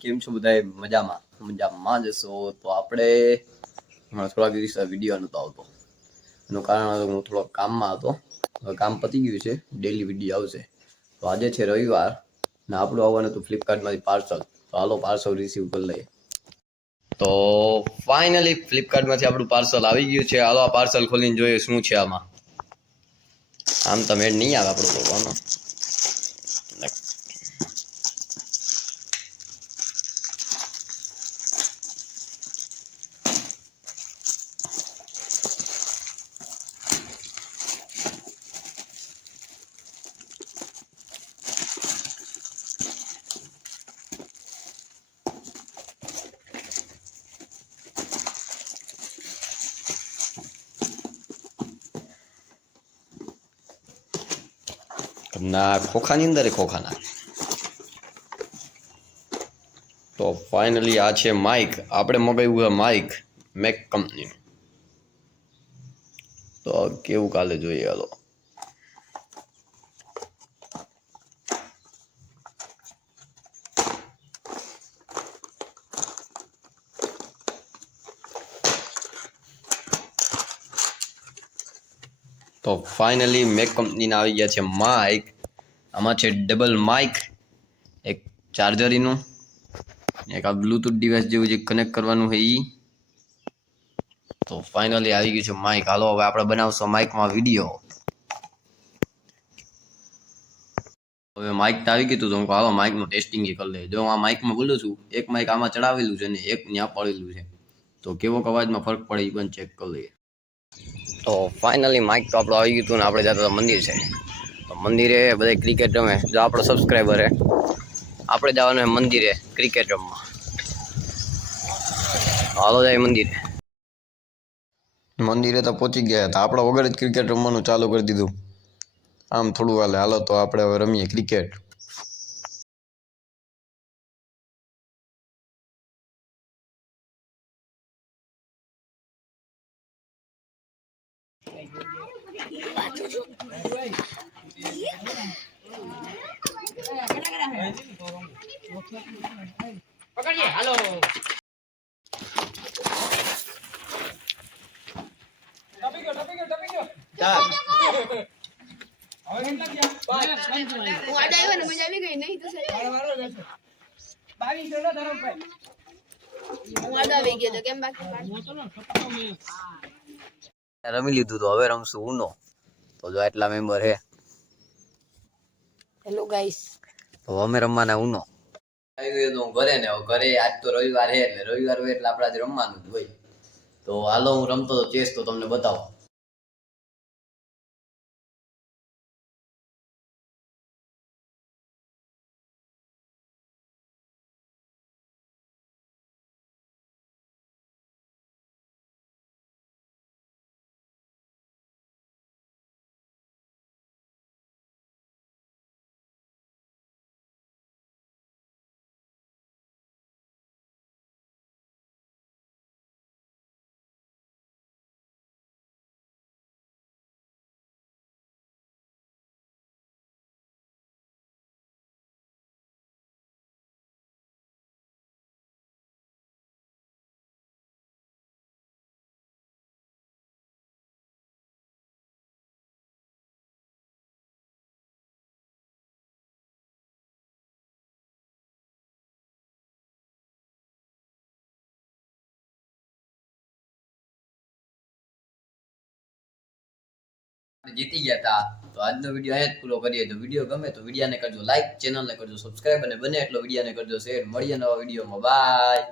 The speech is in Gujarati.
કેમ છો બધા? મજામાં જશો તો આપણે હમણાં થોડાક દિવસ વિડીયો નહોતો આવતો. એનું કારણ હું થોડો કામમાં હતો. કામ પતી ગયું છે, ડેલી વિડીયો આવશે. તો આજે છે રવિવાર ને આપણું આવવાનું હતું ફ્લિપકાર્ટમાંથી પાર્સલ. તો હાલો પાર્સલ રિસીવ કરી લઈએ. તો ફાઇનલી ફ્લિપકાર્ટમાંથી આપણું પાર્સલ આવી ગયું છે. હાલો આ પાર્સલ ખોલીને જોઈએ શું છે આમાં. આમ તો મેળ નહીં આવે આપણું લોકોનો. ના ખોખાની અંદર ખોખા નાખે. તો ફાઇનલી આ છે માઇક. આપણે મગાવ્યું છે માઇક મેક કંપનીનું. તો કેવું કાલે જોઈએ હાલો. તો ફાઇનલી મેક કંપનીના આવી ગયા છે માઇક. આમાં છે ડબલ માઇક, એક ચાર્જરીનું, એક આ બ્લૂટૂથ ડિવાઇસ જેવું જે કનેક્ટ કરવાનું છે એ. તો ફાઇનલી આવી ગયું છે માઇક. હાલો હવે આપણે બનાવશું માઇકમાં વિડીયો. હવે માઇક તો આવી ગયું તો હું હાલો માઇકનું ટેસ્ટિંગ કરી લઈએ. જો હું આ માઇકમાં બોલું છું, એક માઇક આમાં ચડાવેલું છે ને એક ત્યાં પડેલું છે. તો કેવો અવાજમાં ફરક પડે એ પણ ચેક કરી લઈએ. તો ફાઇનલી માઇક તો આપણું આવી ગયું હતું ને આપણે જતા હતા મંદિર છે. તો મંદિરે બધા ક્રિકેટ રમે. જો આપણો સબસ્ક્રાઈબર હે, આપણે જવાનું છે મંદિરે ક્રિકેટ રમવા. હાલો જાય મંદિરે. મંદિરે તો પહોંચી ગયા હતા. આપણે વગર જ ક્રિકેટ રમવાનું ચાલુ કરી દીધું. આમ થોડું હાલે. હાલો તો આપણે હવે રમીએ ક્રિકેટ. પકડીએ હાલો. ટપી ગયો. ચાલ હવે કેમ લાગ્યા? હું આડા આવ્યો ને મજા આવી ગઈ નહીં તો વારો બેસો 22 જોડો ધરો ભાઈ. હું આડા આવી ગયો તો કેમ બાકી રમી લીધું. તો હવે રમશું ઉનો. તો જો આટલા મેમ્બર હે. Hello guys. તો અમે રમવાના ઉનો. આવી ગયો તો હું ઘરે ને. ઘરે આજ તો રવિવાર હે એટલે રવિવાર હોય એટલે આપણે આજ રમવાનું જ હોય. તો હાલો હું રમતો તો ચેસ તો તમને બતાવો. જીતી ગયા હતા. તો આજનો વિડીયો અહીંયા જ પૂરો કરીએ. તો વિડીયો ગમે તો વિડીયોને કરજો લાઈક, ચેનલને કરજો સબસ્ક્રાઈબ અને બને એટલો વિડીયોને કરજો શેર. મળીએ નવા વિડીયોમાં. બાય.